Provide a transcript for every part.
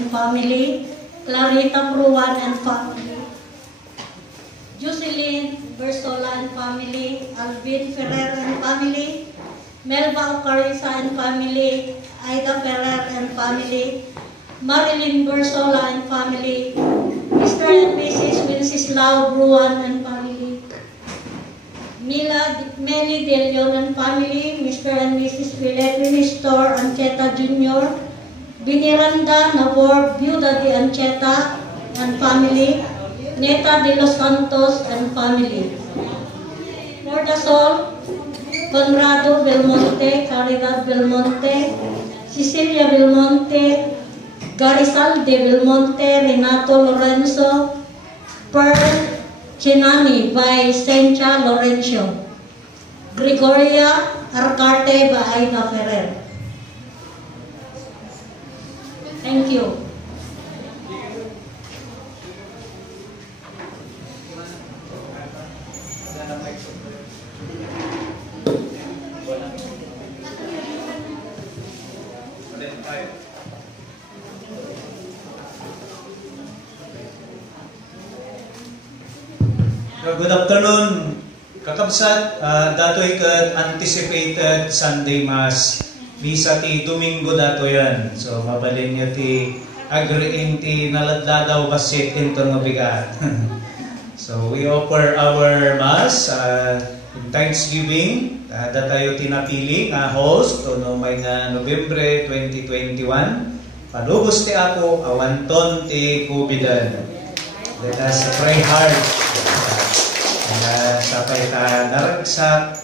and family, Clarita Pruan and family, Jocelyn Bersola and family, Alvin Ferrer and family, Melba Ocarisa and family, Aida Ferrer and family, Marilyn Bersola and family, Mr. and Mrs. Wenceslao Bruan and family, Meli De Leon and family, Mr. and Mrs. Philip Ministor Ancheta Jr., Biniranda Nabor Viuda de Ancheta and family, Neta de los Santos and family. For the soul, Conrado Belmonte, Caridad Belmonte, Cecilia Belmonte, Garizal de Belmonte, Renato Lorenzo, Pearl Chinani by Sencha Lorenzo, Gregoria Arcarte by Aida Ferrer. Thank you. Good afternoon, kakabsat. Dato'y anticipated Sunday Mass. Misa ti Domingo dato yan. So, mabalin niya ti agreeing ti naladladaw basit into nga bigat. So, we offer our Mass in Thanksgiving. Datayo tinapili nga host no may nga Nobyembre 2021. Palubos ti ako, awanton ti COVID-an. Let us pray hard. Sapay ta naragsak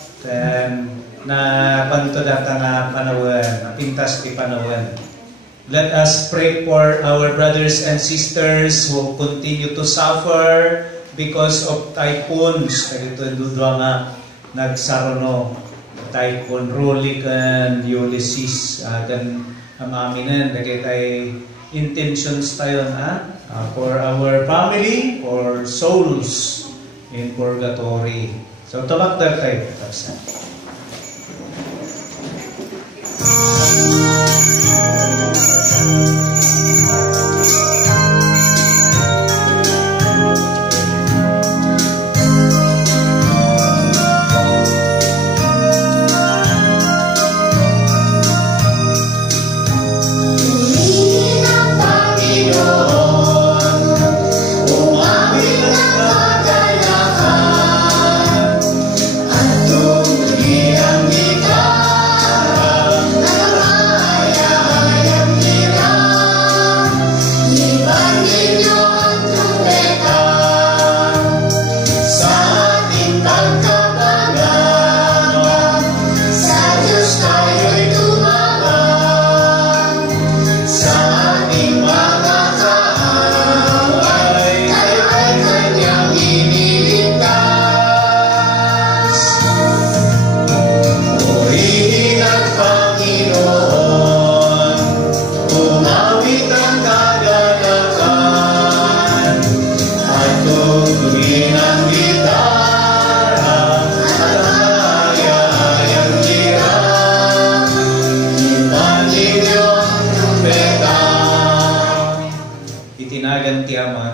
na panto data nga panawan, pintas ti panawan. Let us pray for our brothers and sisters who continue to suffer because of typhoons. Dito dudwa nga nagsarono typhoon Rolik and Ulysses gan amaminan dagitay intentions tayo na for our family, for souls in purgatory. So, tabakdar tayo.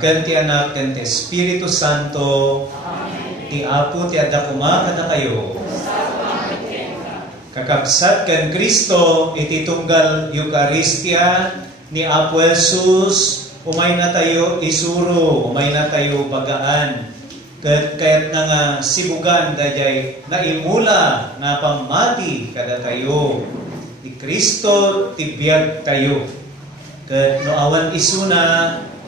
Ganti anak, ganti Espiritu Santo, ti Apo, ti adakuma kada kayo. Kakabsat kan Kristo, iti tunggal Eucharistia ni Apo Jesus, umay na tayo isuro, umay na tayo bagaan. Kaya't na nga sibugan dayay na imula na pamati kada tayo. Ni Kristo, tibiyag tayo. Kat no awan isuna,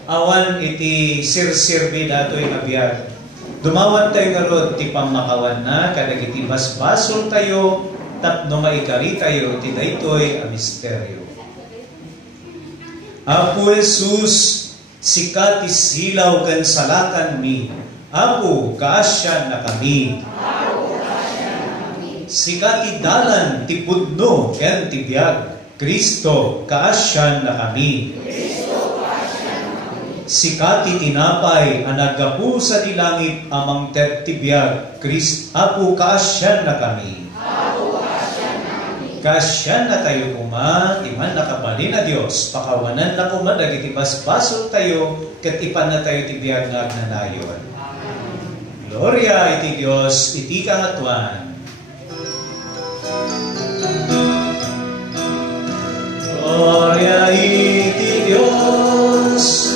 awan iti sirsirbi dato'y nabiyag. Dumawan tayo nga rod, ti pamakawan na, kadag iti basbasol tayo, tapno maikari tayo, ti daytoy a misteryo. Apo Jesus, sikat isilaw kan salatan mi, Apo, kaasyan na kami. Sikat dalan ti pudno, ken ti biyag, Kristo, kaasyan na kami. Sikati tinapay ang naggapu sa dilangit amang tertibiyag, Apo kaasyan na kami. kasyan na tayo kuma, iman nakabalin na Diyos, pakawanan na kuma, dagiti basbasol tayo, kat ipan na tayo tibiyag nga agnanayon. Gloria iti Diyos, iti kangatuan. Gloria iti Diyos,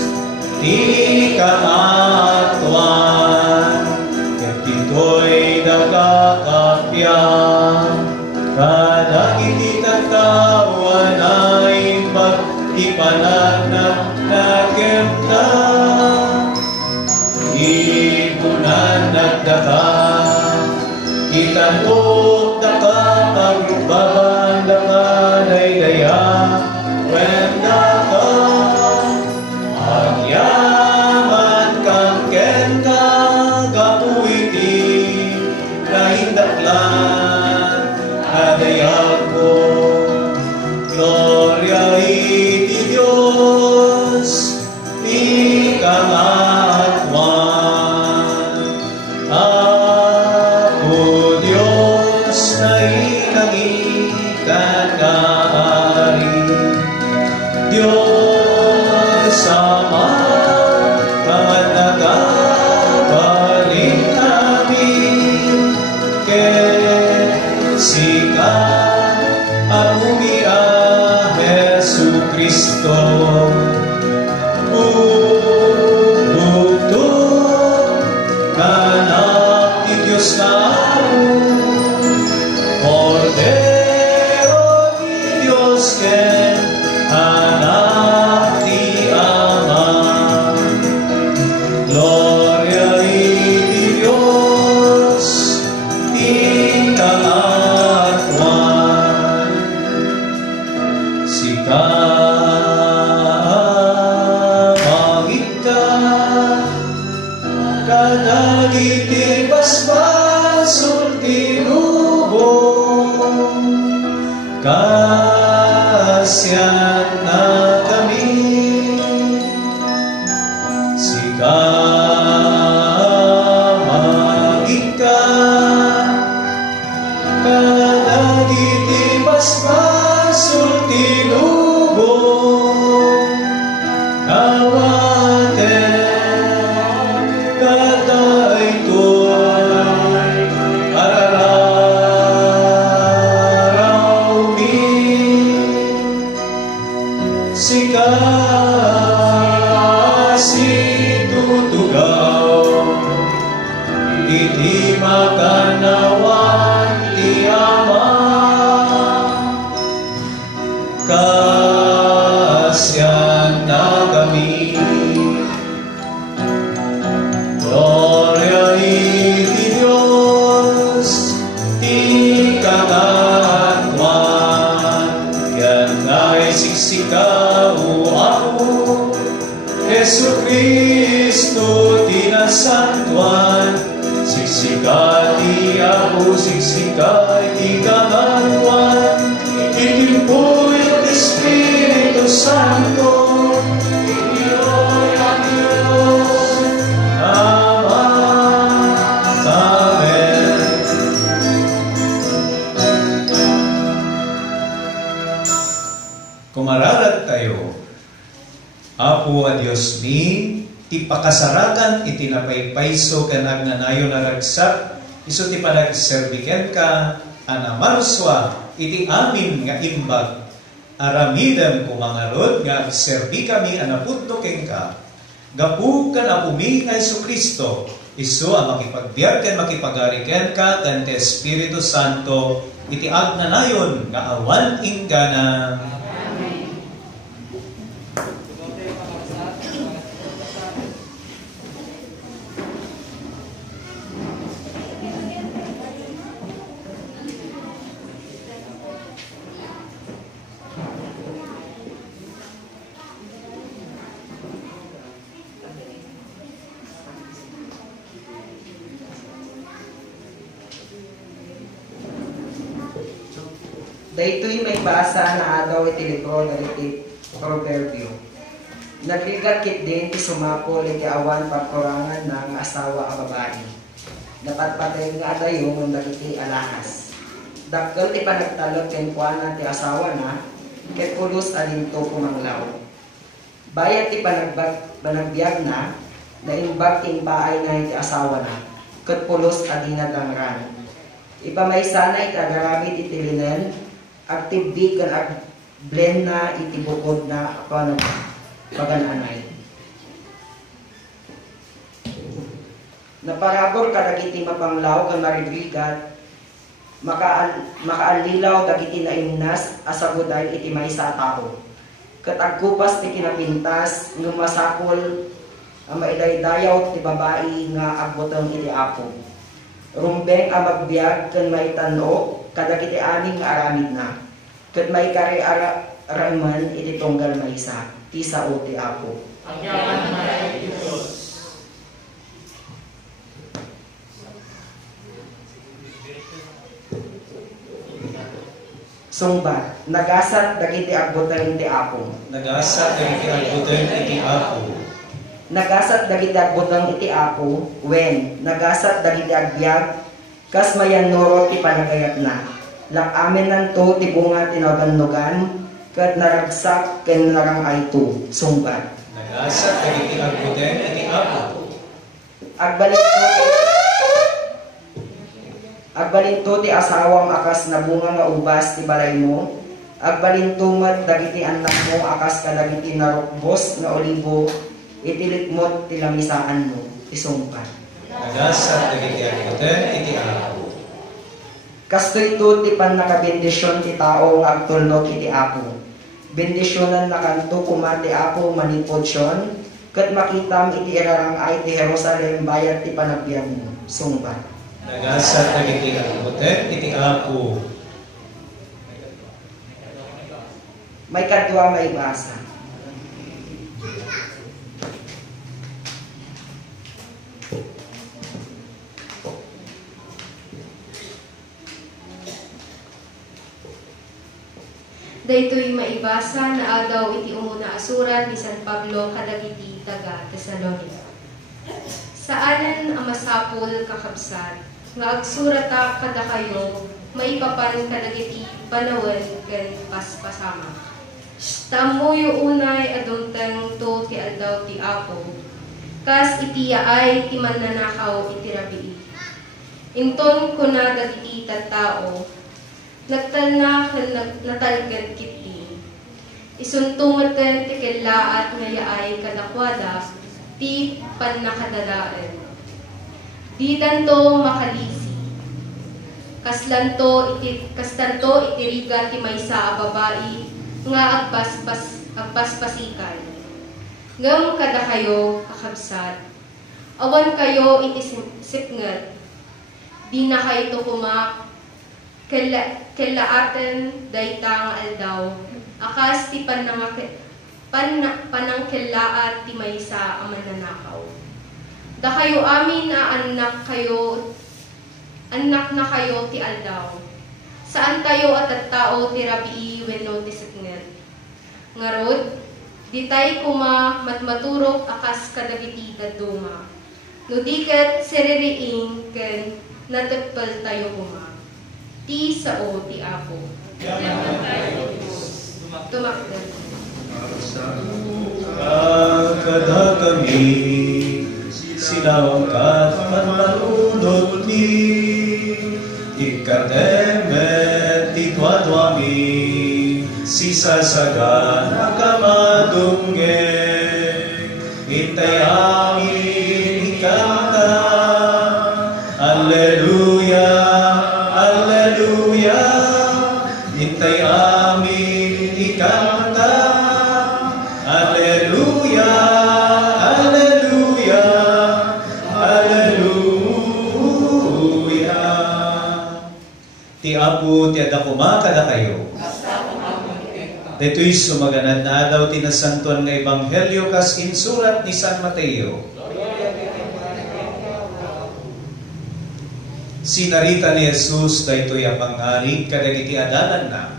iti kangatuan, kat ito'y nagkakapyang, kadagiti tagtawan ay mag-ipanagnak na kemta, ipunan nagdaka, itanok daka, pagrubaban daka, daydaya, wenda ka, agyaman kang kenta, gapuiti, nahindaklan, adayag mo. Gloria iti Diyos, di kangatuan. Ako Diyos na inangitan kaari, Diyos Ama, kaman nagabalik namin, kesika amumia Jesu Kristo, bubugtong kanak ni Diyos na Cordero ni Diyos ken anak ni Ama. Gloria iti Diyos, di kangatuan. Sika magita, kadagiti basbasol tinubong, kasyan na kami. Sika magita, kadagiti basbasol tinubong, kawaten kadaytoy arararaw mi. Sika situtugaw, iti makanawan ti Ama, kasyan na kami. Gloria iti Diyos, di kangatuan, yan ay siksikaw ako, Jesu Kristo tinasantuan, siksika ti ako, siksika ti kangatuan, itimpuy at Espiritu Santo, Gloria a Dios, Ama, Amen. Kumararat tayo, Apo a Dios mi, ti pakasarakan iti napaypayso kanag nanayo naragsak, iso ti panagserbiken ka, anamaruswa, iti amin nga imbag, aramidem kumangarod nga agserbi kami anapudno ken ka, gapu kan apumi nga Jesu Kristo, iso ang makipagbiag ken makipagariken ka ken ti Espiritu Santo, iti agnanayon nga awan inggana. Daytoy may basa na agaw iti libro na iti Proverbio. Nagligakit din ti sumapol iti awan pagkurangan ng asawa a babae. Dapat patay nga dayo ng dagiti alahas. Dakkel ti panagtalog ken kuana ti asawa na, ket pulos alinto pumanglaw. Bayat ti panagbiag na, naimbag ting paay nga ti asawa na, ket pulos adina dangran. Ipamaysanay kagaramid iti linen, agtibbi ken agblend na iti bukod na pagananay. Naparabor kadagiti mapanglaw ken marigrigat, makaalilaw dagiti naimnas asaguday iti maysa a tao. Ket agkupas ti kinapintas ngem masapol ang maidaydayaw ti babae nga agbuteng iti Apo. Rumbeng ang magbiag ken maitano kadagiti aning nga aramid na. Ket may kari araman iti tunggal maysa ti sao ti Apo. Agyaman maray ti Dios. Sungbat, nagasat dagiti agbuteng iti Apo. Nagasat dagiti agbuteng iti Apo. Nagasat dagiti agbuteng iti Apo, wen nagasat dagiti agbiag, kas mayanuro ti panagayat na. Lakamen nanto ti bunga tinabannugan, ket naragsak ken narang ayto. Sungbat. Nagasat dagiti agbuteng iti Apo. Agbalinto ti asawang akas na bunga nga ubas ti balay mo. Agbalintumat dagiti anak mo akas kadagiti narukbos nga olibo. Itilit mo ti lamisaan mo. Isungpat. Nagasat dagiti agbuteng iti Apo. Kasto ito ti panakabendisyon ti tao nga agtulnog iti Apo. Bendisyonan na kanto kuma ti Apo manipodsyon. Kat makitam iti irarangay ti Jerusalem bayat ti panagbiag mo. Sungpat. Nagasat dagiti agbuteng iti Apo. May kadwa may basa. Daytoy maibasa na adaw iti umuna asurat ni San Pablo kadagiti taga Tesalonica. Saanan ang masapul kakabsat, nga agsurata kada kayo, maipapan kadagiti banawen ken paspasama. Tamuyo unay adumteng to ti aldaw ti Apo, kas itiya ay ti mananakaw iti rabii. Inton ko na dagiti tattao, nagtalna ken natalgad kiti. Isuntumaten ti kellaat nga yaay kadakwada, ti pannakadadaan. Di danto makalisi. Kaslanto itiriga ti maysa a babae nga agpaspasikan. Ngem kada kayo kakabsat. Awan kayo iti sipnget. Di na kayo tukumak kelaaten dayta nga aldaw. Akas ti panangkelaat ti maysa a mananakaw. Da kayo amin na anak na kayo ti aldaw. Saan kayo at tattao ti rabii wenno ti sipnget. Ngarod, ditay kuma matmaturok akas kadagiti daduma. No diket seririing ken natepel tayo kuma. Ti sao ti Apo. Tumakden. Kada kami sinawangkat manmalunod ni ikademet titwadwami sisasagan akamadungge itayamin ikata Alleluia Alleluia itayamin ikata Alleluia Alleluia Alleluia. Ti Apo ti adakuma kada kayo. Dito'y sumaganan na daw tinasantuan nga Ebanghelyo kas insurat ni San Mateo. Sinarita ni Jesus daytoy ang pangarig kadagiti adalan na.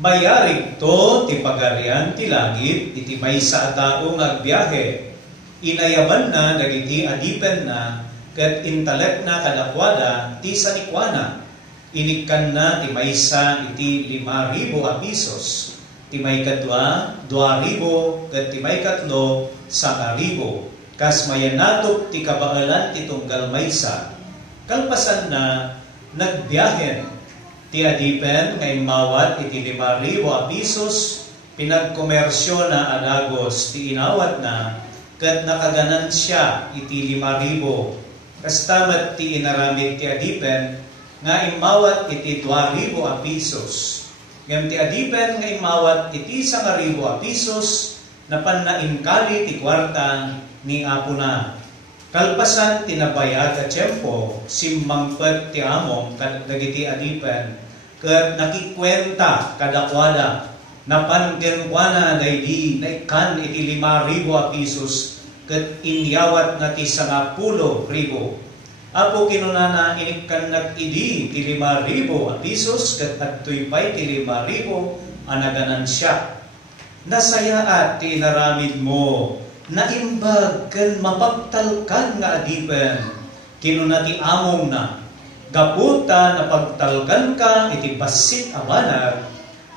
Mayarig to ti pagarian ti langit iti maysa a tao nga agbiyahe. Inayaban na dagiti adipen na ket intalek na kadakwada ti sanikwana. inikan na ti maysa iti 5,000 a pisos. Ti may kadwa 2,000 ket ti may katlo 1,000. Kas mayanatop ti kabaalan ti tunggal maysa. Kalpasan na nagbiyahen ti adipen nga imawat iti 5,000 a pisos, pinagkomersyo na alagos ti inawat na ket nakaganansya iti 5,000. Kastamat ti inaramid ti adipen nga imawat iti 2,000 a pisos. Ngem ti adipen nga imawat iti 1,000 a pisos, napan na inkali ti kwarta ni apo na. Kalpasan tinabayad a tiyempo, simmangpet ti among dagiti adipen, ket nakikwenta kadakwada, napangenwana daydi naikan iti 5,000 a pisos, ket inyawat na ti 10,000. Apo kinunana inikkan nag-idi ti 5,000 a pisos, ket adtoy pay ti 5,000 a naganansya. Nasayaat ti inaramid mo, naimbag ken mapagtalkan nga adipen, kinuna ti among na, gaputa na pagtalkan ka iti basit a banag,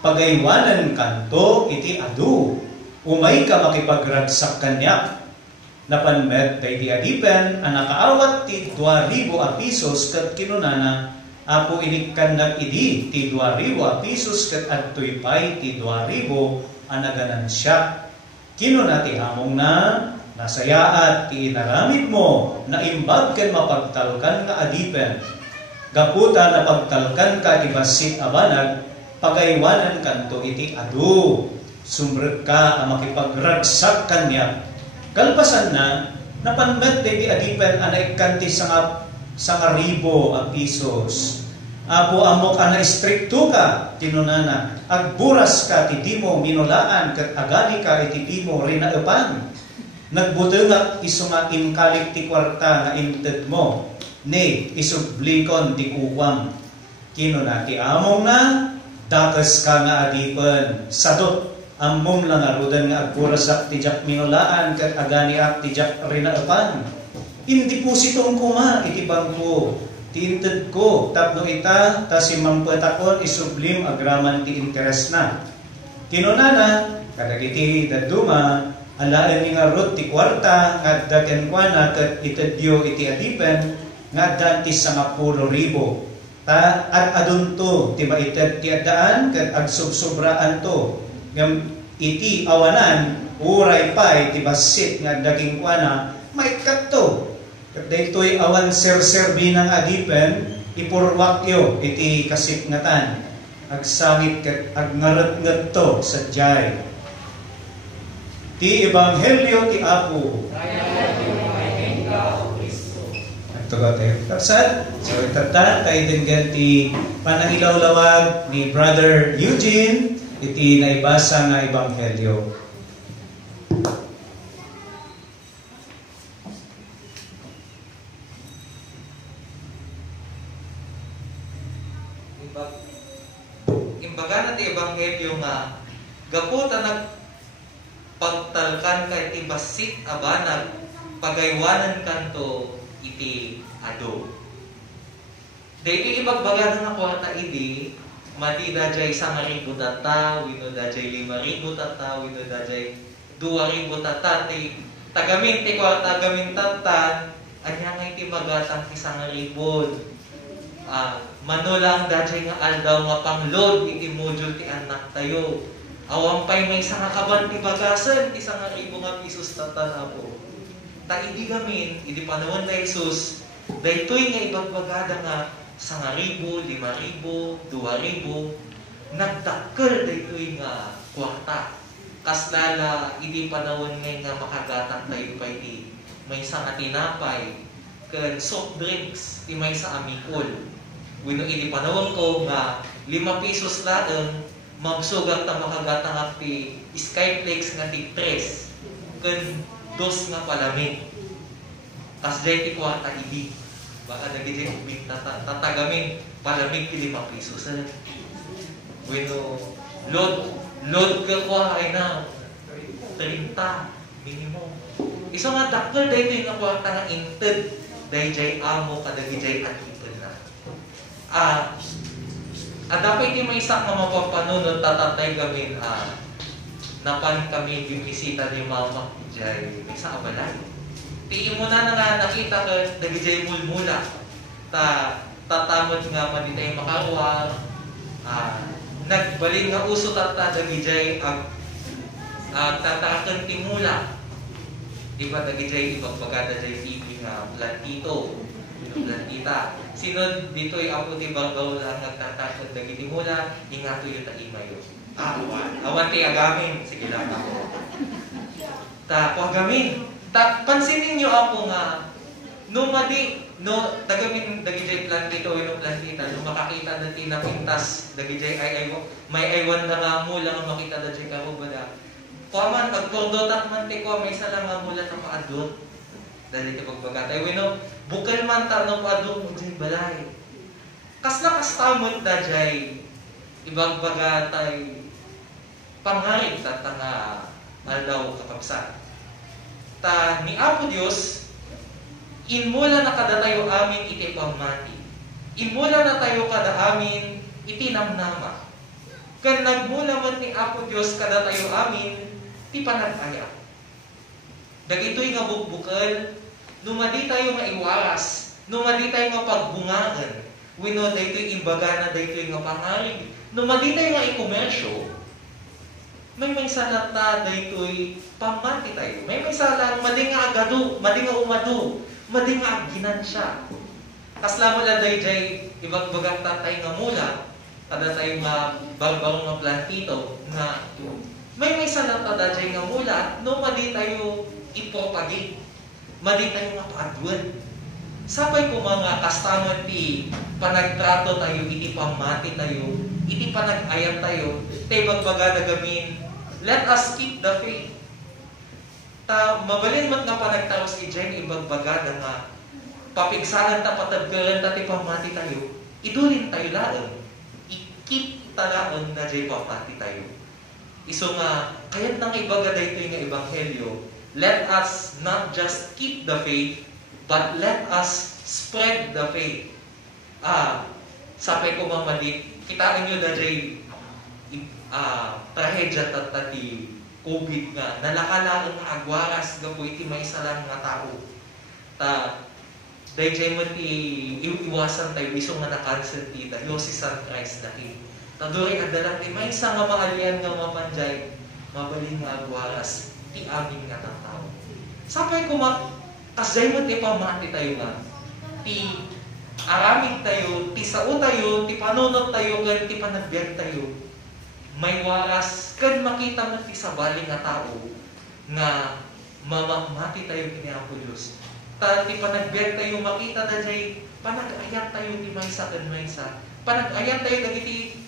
pagaywanan kanto iti adu, umay ka makipagragsak kanya. Napanmet kay ti adipen ang nakaawat ti 2,000 a pisos ket kinunana, apo inikkan nag-idi ti 2,000 a pisos ket adtoy pay ti 2,000 a naganansya. Kinuna ti among na, nasayaat ti inaramid mo, na imbag ken mapagtalkan nga adipen. Gaputa na pagtalkan ka ti basit a banag, pagaywanan kanto iti adu, sumrek ka a makipagragsak kanya. Kalpasan na, napanmet ti adipen anaikan ti 1,000 a pisos. Apo amok ana istrikto ka, tinunana, agburas ka ti dimo minulaan ket agani ka iti dimo rinaepan. Nagbutengak isunga inkalik ti kwarta nga inted mo, ne isublikon ti kuwam. Kinuna ti among na, dakes ka nga adipen, sadot amom lang arudan nga agburas ti jak minulaan ket agani ti jak rinaepan. Indipusitong kuma iti bangko, tiinted ko, tapno ita, ta si mangpetakon isublim agraman ti interes na. Kinunana, kadagiti daduma, alaan ni nga rot ti kwarta, ngadda kenkwana, ket itedyo iti adipen, ngadda ti 10,000. Ta, at adunto, ti maited ti adaan, ket agsubsobraan to. Ngam iti awanan, uray pay, ti basit, ngadda kenkwana, maikat to. Ket daytoy awan serserbi ng adipen, ipurwakyo iti kasipngatan. Agsangit ket agngaret-nget to sadyay. Ti ebanghelyo ti Apo. Nagtugaw tayo kapsat. So itatan tayo din ti panangilawlawag ni Brother Eugene, iti naibasa nga ebanghelyo. Imbaga na ti ebanghelyo nga gaputa nagpagtalkan ka iti basit a banag, pagaywanan kanto iti adu. Daytoy ibagbaga na kwarta idi, mati dajay 1,000 tata, wino dajay 5,000 tata, wino dajay 2,000 tata, ti tagamin ti kwarta gamin tata, anya nga iti magatang ti 1,000. Manulang dajay nga aldaw nga panglod iti module ti anak tayo. Awang pay may nga kaban ti bagasan ti 1,000 nga pisos tatan po. Ta idi gamin, idi panahon na Jesus, daytoy nga ibagbagada nga 1,000, 5,000, 2,000, nagdakkel daytoy nga kwarta. Kaslala idi panahon nga makagatan tayo pay di may nga tinapay ken soft drinks ti may sa amikol. Wino ini panahon ko nga 5 pesos lang magsugat ta makagatang ti Skyflex nga ti 3 ken 2 nga palamig. Tas day ti kwarta idi. Baka nagiti ubing tatagamin palamig ti 5 pesos. Wino load ka ko ay na 30 minimum. Iso nga dakkel day nga kwarta nga inted dayjay amo kadagijay at dapat iti may isak nga mapapanunod tatatay kami napan kami yung bisita ni Mama Jay may sa abalay. Tiin mo na nga nakita ka nagijay mulmula tatamot nga manitay makarwa nagbaling nga uso nagijay tatakan timula. Diba nagijay ibang bagada jay TV nga plantito plantita. Sinod dito ay ako ti bargaw lang nagtatakot nagiti mula ingato yung taimayo. Awan ti agamin. Sige lang ako. Agamin. Pansinin nyo ako nga tagamin dagijay plantito yung plantita nung makakita na tinapintas dagijay may aywan na nga mula nga makita na dyan karubada. Kuaman pagkordotak man ti ko may isa lang nga mula na maadot. Dahil iti pagbagatay bukal man tanong paadong mo dyan balay. Kastamot na dyan ibang bagatay pangarit at nga alaw kakabsat. Ni Apo Diyos, inmula na kada tayo amin iti pamati. Inmula na tayo kada amin iti namnama. Kan nagmula man ni Apo Diyos kada tayo amin ti panag-aya. Dagitoy nga bukbukal, numadi tayo nga iwaras, numadi tayo nga pagbungangan, wino daytoy imbaga na daytoy nga pangarig, numadi tayo nga ikomersyo, may salat na daytoy pamati tayo. May salang madi nga agado, madi nga umado, madi nga ginansya. Kasla mo lang dayjay ibang bagang tatay nga mula, kada tayo nga barbarong nga plantito, nga may salat na dayjay nga mula, no madi tayo ipropagate. Madi tayo nga paadwan. Sabay ko mga kastamot ti panagtrato tayo, iti pamati tayo, iti panag-ayat tayo, tayo bagbaga na gamin, let us keep the faith. Mabalin mo't nga panagtaros ki Jen, ibagbaga na nga, papigsahan ta patagkaran ta ti pamati tayo, idulin tayo laon, i-keep talaon na Jen pamati tayo. Iso nga, kaya't nang ibaga dito yung ebanghelyo, let us not just keep the faith, but let us spread the faith. Sapay ko mamadit, kitaan nyo na Jay, trahedya tatati, COVID nga, nalakalaan nga agwaras, gapo iti may salang nga tao. Dahil Jay mo ti iwasan tayo, isong nga na-cancel tita, Yosi San Christ daki. Tadurin adalang ti may isang nga maalian nga mapanjay, mabaling nga agwaras, ti amin nga tao. Sapay ko kasday mo ti pamati tayo nga, ti aramid tayo, ti sao tayo, ti panunod tayo, gan ti panagbiag tayo, may waras, kan makita mo ti sabali nga tao, nga mamamati tayo kini Apo Diyos. Ti panagbiag tayo, makita na jay, panag-ayat tayo ti maysa kan maysa, panag-ayat tayo, dagiti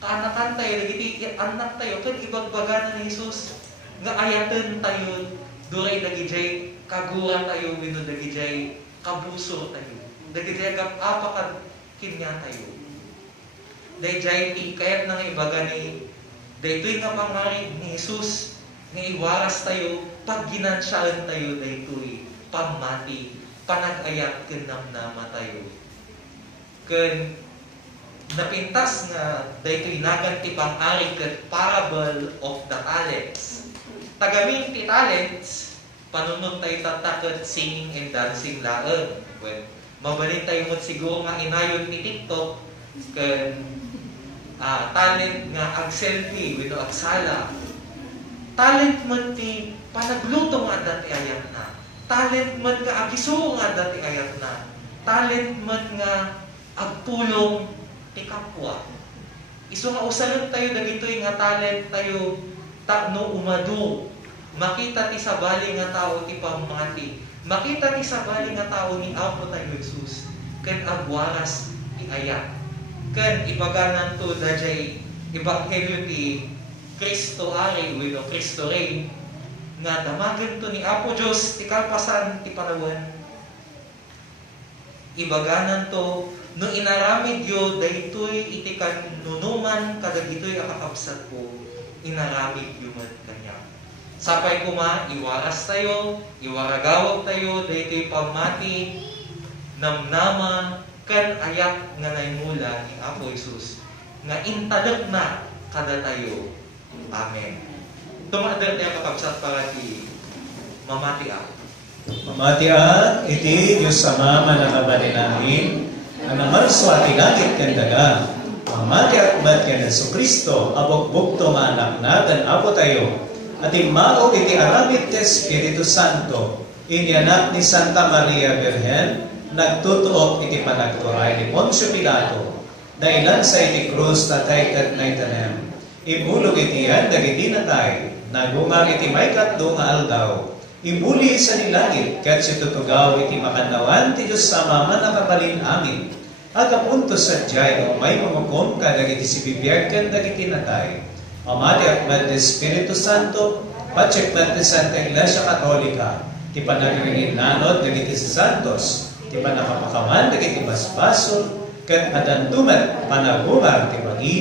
kaanakan tayo, dagiti anak tayo, kan ibagbaga na ni Jesus, nga ayatan tayo, duray dagijay, kaguran tayo, wino dagijay, kabuso tayo. Dagijay apakad kinya tayo. Dagijay ti kayat nang ibaga ni daytoy nga pangarig ni Jesus nga iwaras tayo, pag ginansyaan tayo daytoy pamati, panag-ayat ken namnama tayo. Ken napintas nga daytoy nagan ti pangarig ken parable of the talents. Tagamin ti talents, panunod tayo tatakot singing and dancing laon. Well, mabalin tayo mo siguro nga inayon ni TikTok kan talent nga ag-selfie wino agsala. Talent man ti panagluto nga dati ayat na. Talent man nga agisuro nga dati ayat na. Talent man nga agtulong ti kapwa. Iso nga usalan tayo dagitoy nga talent tayo no umadu. Makita ti sabali nga tao ti pamati. Makita ti sabali nga tao ni Apo tayo Jesus. Ken agwaras ti ayat. Ken ibaganan to dajay ebanghelyo ti Kristo ari wino Kristo reign nga damagan to ni Apo Dios ti kalpasan ti panawan. Ibaganan to no inaramid yo daytoy iti kanunuman kadagitoy akakabsat ko inaramid yo man kanya. Sapay kuma iwaras tayo, iwaragawag tayo daytoy pamati namnama kan ayat nga naimula ni Apo Jesus nga intadak na kada tayo. Amen. Tumadal niya kakabsat para ti mamati ako. Mamati iti Diyos Ama manakabali namin, ang namarso ati langit kandaga. Mamati mat ken Hesus Kristo, abok-bukto nga anak na dan apo tayo. At imao iti aramid ti Espiritu Santo, inianak ni Santa Maria Virgen, nagtutuok iti panagturay ni Poncio Pilato, dailan sa iti krus tatay kat naitanem. Imulog iti yan, dagiti natay, nagungar iti may katlo nga aldaw. Imuli sa nilangit, kat si tutugaw iti makanawan, ti Diyos sa mama nakabalin amin. Agapunto sa diyay, may mamukom ka, dagiti si bibiyag kan dagiti natay. Amati at mat Espiritu Santo, patsik mat Santa Iglesia Katolika, ti panagringin nanod, dagiti si Santos, ti panakapakaman, dagiti basbasol, kat adantumat, panagumar, ti bagi,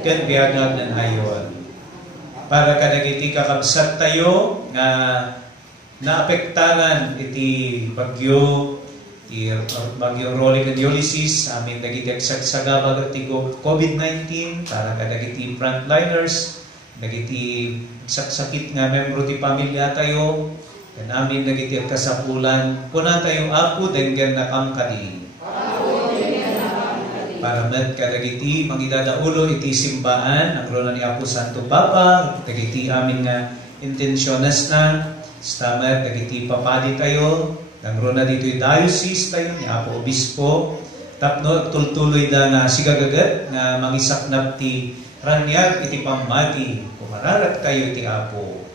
kat biyagag ng hayon. Para kadagiti kakabsat tayo, nga naapektaran iti bagyo, bagyo Rolly and Ulysses, amin dagiti agsagsaga ti COVID-19, para kadagiti frontliners, dagiti saksakit nga membro ti pamilya tayo, kan amin dagiti kasapulan, kuna tayo apo denggan na kamkadi. Para met kadagiti mangidadaulo iti simbaan, ang rona ni Apo Santo Papa, dagiti amin nga intensyones na, stamer dagiti papadi tayo, ang rona dito'y diocese tayo, ni Apo Obispo, tapno tultuloy da nga sigagagat, nga mangisaknap ti ranyag iti pamati, kumararat kayo ti Apo.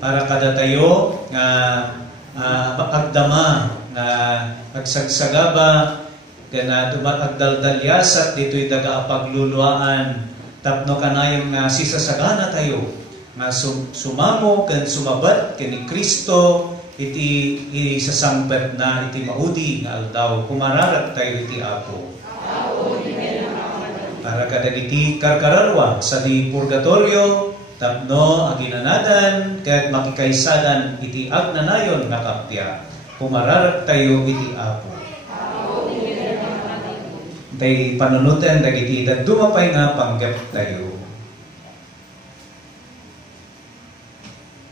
Para kada tayo, nga agdama, nga agsagsagaba, gana agdaldalyasat dito'y daga pagluluaan, tapno kanayong nga sisasagana tayo, nga sumamo kan sumabat kani Kristo iti sasangpet na iti maudi nga aldaw, kumararat tayo iti Apo. Para kadagiti karkararwa sa di purgatorio, tapno aginanadan ket makikaisadan iti agnanayon nga kapya, kumararat tayo iti Apo. Tay panunutan dagiti iti dumapay nga panggap tayo.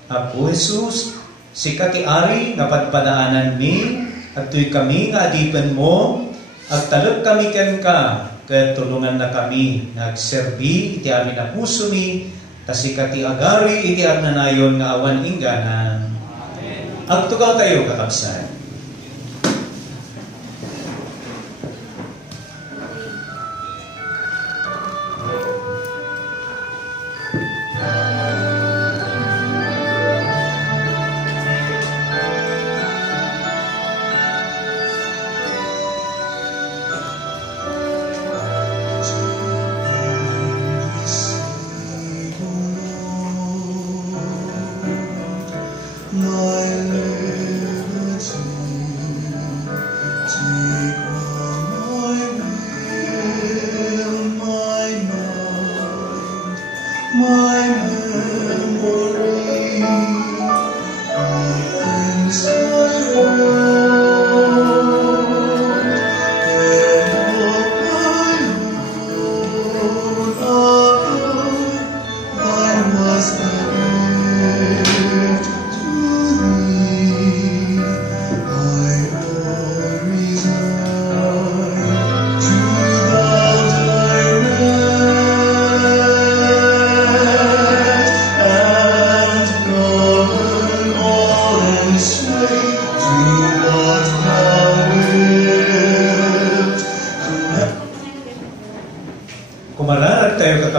Apo Jesus, sika ti ari nga padpadaanan mi, at tuy kami nga adipen mo, agtalog kami ken ka, ket tulungan na kami, nagserbi iti amin na puso mi, tasika ti agari iti agnanayon nga awan ingganan. Agtugaw tayo kakabsat.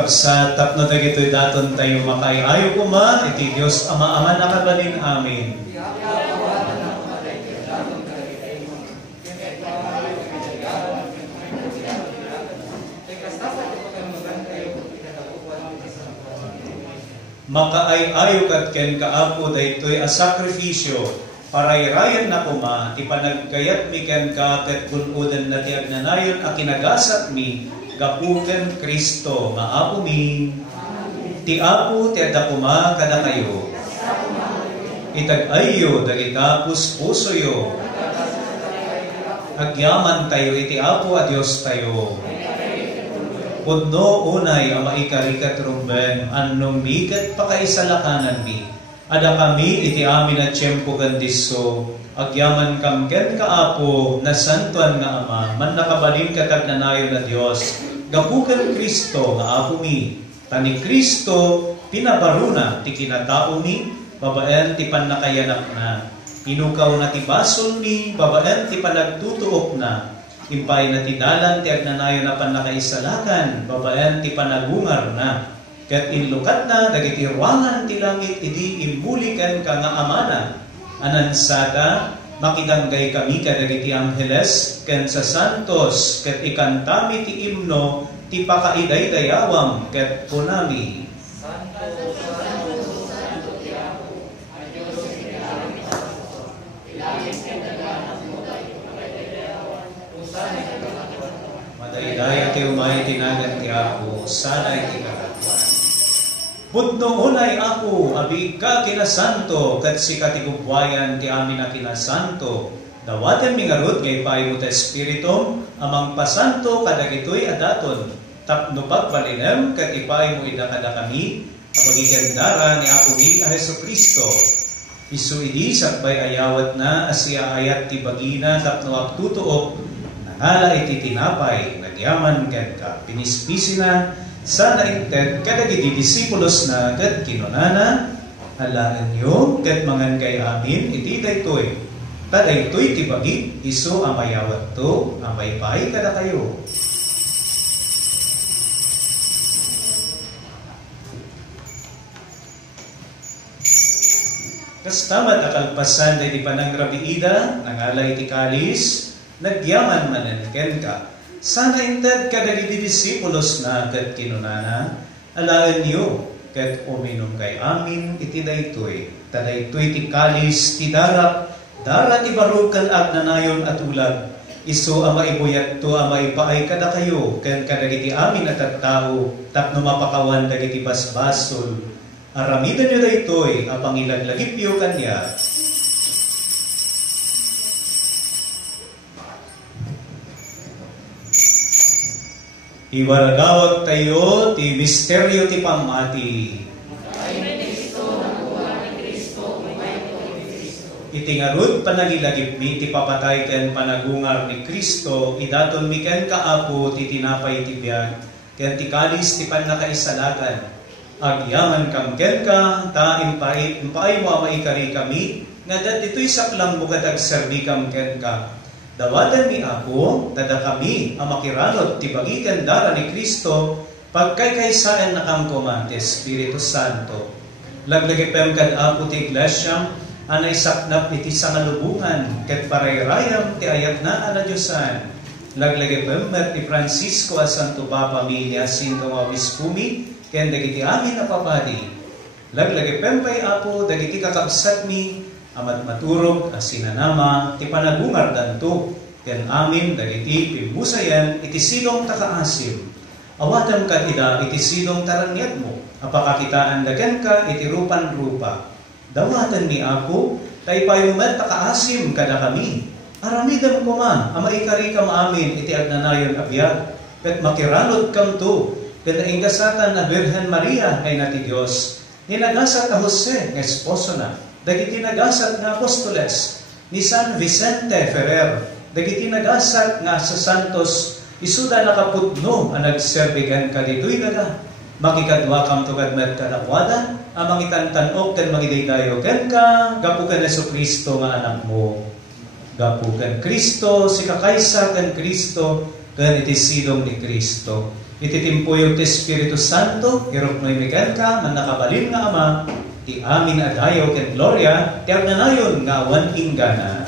Sa tapno dagitoy daton tayo makaayo kuma iti Dios Ama nakabalin amin. Makaay-ayo kat ken kaapo daytoy a sakrifisyo para irayan na kuma ti panagkayat mi ken ka ket bunudan na ti agnanayon a kinagasat mi gapuken Kristo maapo mi. Ti Apo ti adda kuma kada kayo. Itag-ayo dagita puspuso yo. Agyaman tayo iti Apo a Dios tayo. Pudno unay ang maikarikat rumben, anong bigat pakaisalakanan mi. Ada kami iti amin at tiyempo gandiso, agyaman kam ken kaapo, na santuan nga ama, man nakabalin katag nanayo na Diyos, gabukan Kristo nga apo mi. Tani Kristo, pinabaruna, ti kinatao mi, babaen ti panakayanak na. Pinukaw na ti basol mi, babaen ti panagtutuok na. Impay na ti dalan ti agnanayo na panakaisalakan, babaen ti panagungar na. Ket inlukat na, dagiti ruangan ti langit, idi imbulikan ka nga amana. Anansada, makidanggay kami ka dagiti angheles, ken sa santos, ket ikantami ti imno, ti pakaiday-dayawam, ket punami. Madayday ti umay tinagan ti ako, sana'y ti kakatuan. Budno unay ako, abig ka kinasanto, kat si katigubwayan ti amin na kinasanto. Dawaten mingarod ngay payo ta espiritum, amang pasanto kadagitoy adaton. Tapno pagbalinem, kat ipay mo idakada kami, abagigandara ni ako ni a Heso Kristo. Isu idi sakbay ayawat na, asya ayat ti bagina, tapno agtutuok, nangala iti tinapay, nagyaman ken ka, pinispisi na, sana inted kadagiti disipulos na ket kinunana, halaan nyo ket mangan kay amin iti daytoy. Tadaytoy ti bagi, isu amayawat to, amay pay kada kayo. Kastamat akalpasan day di panang rabiida, nangalay ti kalis, nagyaman manen ken ka. Sana inted kadagiti disipulos na ket kinunana, alaan niyo ket uminom kay amin iti daytoy. Tadaytoy ti kalis ti darap, dara ti barukan agnanayon at ulag. Isu ama ibuyat to ama ipaay kada kayo ken kadagiti amin at tattao, tapno mapakawan dagiti basbasol. Aramidan niyo daytoy apang ilaglagipyo kanya. Iwaragawag tayo ti misteryo ti pamati. Itingarud panagilagip mi ti papatay ken panagungar ni Kristo, idaton mi ken kaapo ti tinapay ti biag, ken ti kalis ti pannakaisalakan. Agyaman kam ken ka, ta impay mo maikari kami, nga dito'y saklang mo katag serbi kam ken ka. Dawatan mi ako, tada kami, ang makiranot, tibagikan dara ni Kristo, pagkaykaysaan na kang kumante, Espiritu Santo. Laglagipem kad apo ti iglesia, anay saknap iti sangalubungan, ket parayrayam ti ayat na ana Diyosan. Laglagipem ti Francisco a Santo Papa mi, ni Jacinto Obispumi, ken dagiti amin na papadi. Laglagipem pay apo, dagiti kakabsat mi, amat maturog a sinanama ti panagungar danto ken amin dagiti pimbusayan iti silong takaasim. Awatam ka ida iti silong taranyat mo, apakakitaan dagan ka iti rupan-rupa. Dawatan ni ako, tay payumet takaasim kada kami. Aramidam ko man, amaikari kam amin iti agnanayon abiyag, ket makiranod kam to, ket naingasatan na Birhen Maria ay nati Dios, ninagasat a Jose nga esposo na, dagiti nagasat nga apostoles ni San Vicente Ferrer, dagiti nagasat nga sa Santos, isuda nakapudno ang nagserbigan ka dito'y daga. Makikadwa kam tugad met kadakwada, amang itantanok ken magidaydayo ken ka, gapukan Heso Kristo nga anak mo. Gapukan Kristo, si kakaysa ken Kristo, ken iti sidong ni Kristo. Ititimpuyo ti Espiritu Santo, irupnoy miken ka, man nakabalin nga ama, ti amin adayo ken gloria, ti agnanayon nga awan inggana.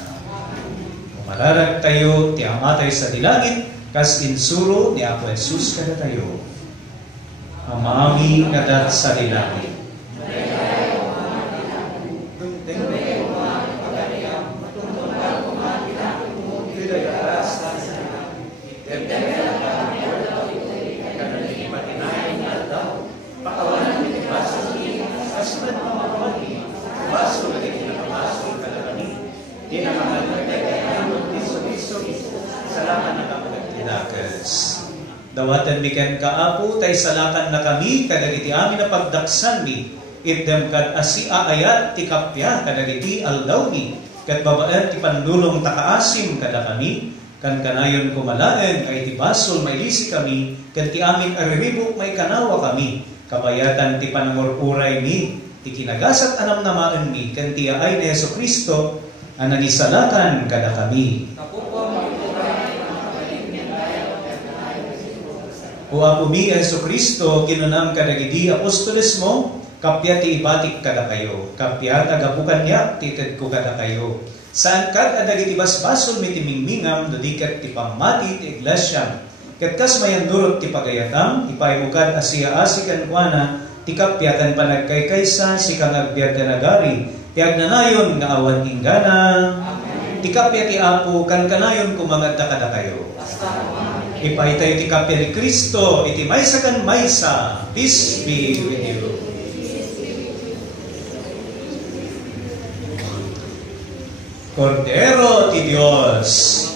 Umararag tayo, ti amatay sa dilangit, kas insuro ni Apo Jesus kada tayo. Amami ngadat sa dilangit. Dawatan mi ken kaapo tay salakan na kami kadagiti amin na pagdaksan mi. Itdem kad asia ayat ti kapya kadagiti aldaw mi. Kat babaen ti pandulong takaasim kada kami. Kan kanayon kumalaen kay ti basol mailisi kami. Kan ti amin ariribok may kanawa kami. Kabayatan ti panangururay mi. Ti kinagasat anam namaan mi. Kan ti ay ni Yesu Kristo ananisalakan kada kami. O apo mi Yesu Kristo kinunam kadagiti apostoles mo, kapya ti ibatik kada kayo, kapya tagapukan niya tited ko kada kayo. Saan kad adagiti basbasol mi ti mingmingam dodikat ti pamati ti iglesia. Ket kas mayandurot ti pagayatam, ipaimukad asiya-asi kan kuana, ti kapyatan panagkaykaysa si kang agbiag kanagari, ti agnanayon nga awan inggana. Ti kapya ti apo kan kanayon kumangad kada kayo. Ipaitayo ti kapya ni Kristo, iti maysa kan maysa. Peace be with you. Cordero ti Dios.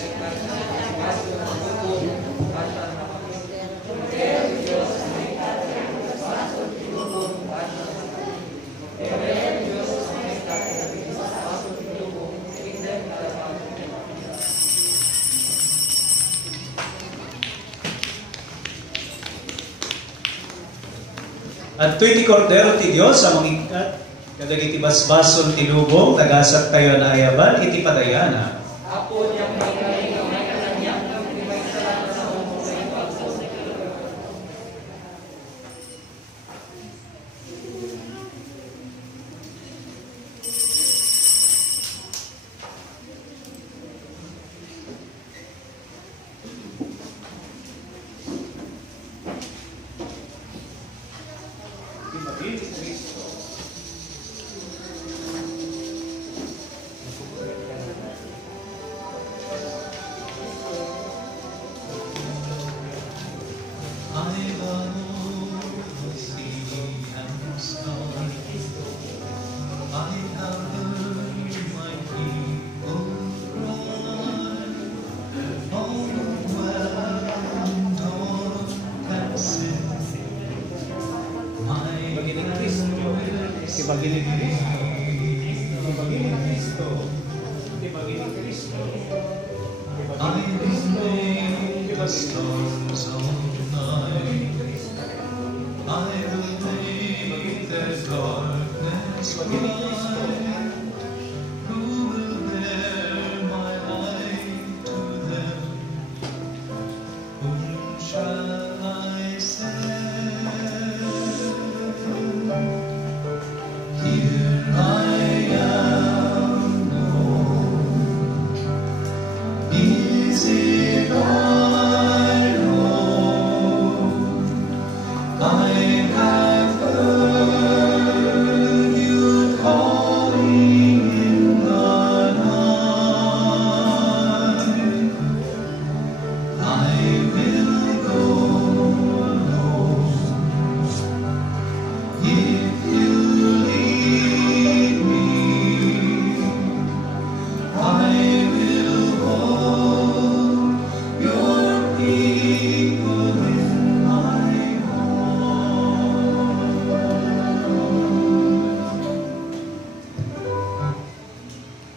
At tuy ti Cordero ti Dios sa mangikat, kadagiti basbason ti lubong, nagasat tayo na ayaban, iti padayana. Apo niyang may kananya, may salamat sa mga sa ipagpos.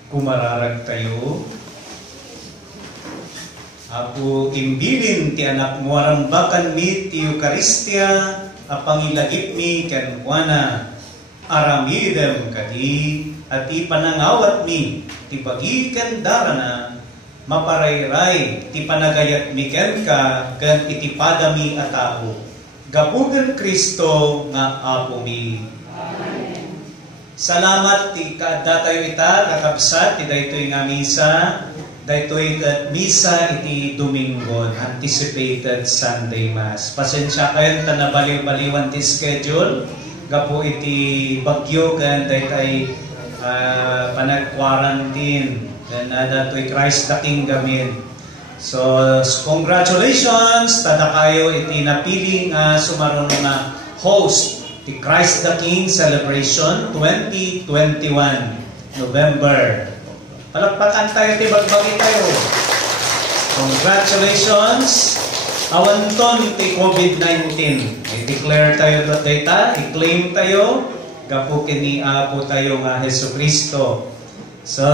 Kumararag tayo. Apo imbilin ti anak mo arambakan mi ti Eucharistia apangilagip mi ken kuana aramidem kadi at ipanangawat mi ti bagikan darana maparayray ti panagayat mi ken ka ken iti padami a tao. Gapugan Kristo nga apo mi. Salamat ti kaadda tayo ita kakabsat ti daytoy nga misa. Daytoy misa iti Domingon, anticipated Sunday Mass. Pasensya kayo ta nabaliw-baliwan ti schedule. Gapo iti bagyo kan daytay panag-quarantine. Then daytoy Christ the King gamin. So congratulations tada kayo iti napiling sumaron nga host ti Christ the King Celebration 2021 November. Palakpakan tayo, tibagbagi tayo. Congratulations Awanton ti COVID-19. I-declare tayo data, i-claim tayo, gapo kini Apo tayo nga Hesus Kristo. So,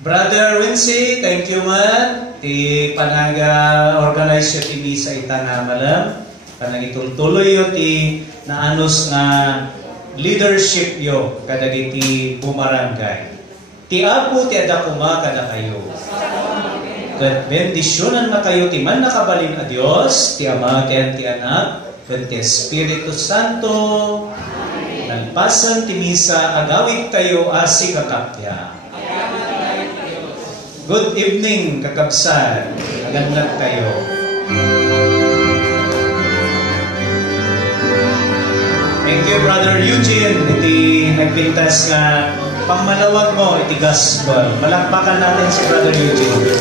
Brother Wincy, thank you man. Ti panaga-organize ti misa itana malam. Panagitultuloy yo ti naanos nga leadership yo kadagiti bumarangay. Ti Apo ti adakuma kada kayo. Kat bendisyonan na kayo ti man nakabalin a Dios, ti Ama, ti Anak, ket ti Espiritu Santo. Nagpasan ti misa agawid kayo asi kakapya. Good evening kakabsat. Agandad kayo. Thank you, Brother Eugene. Iti nagpintas nga pangmalawag mo iti gospel. Palakpakan natin si Brother Eugene.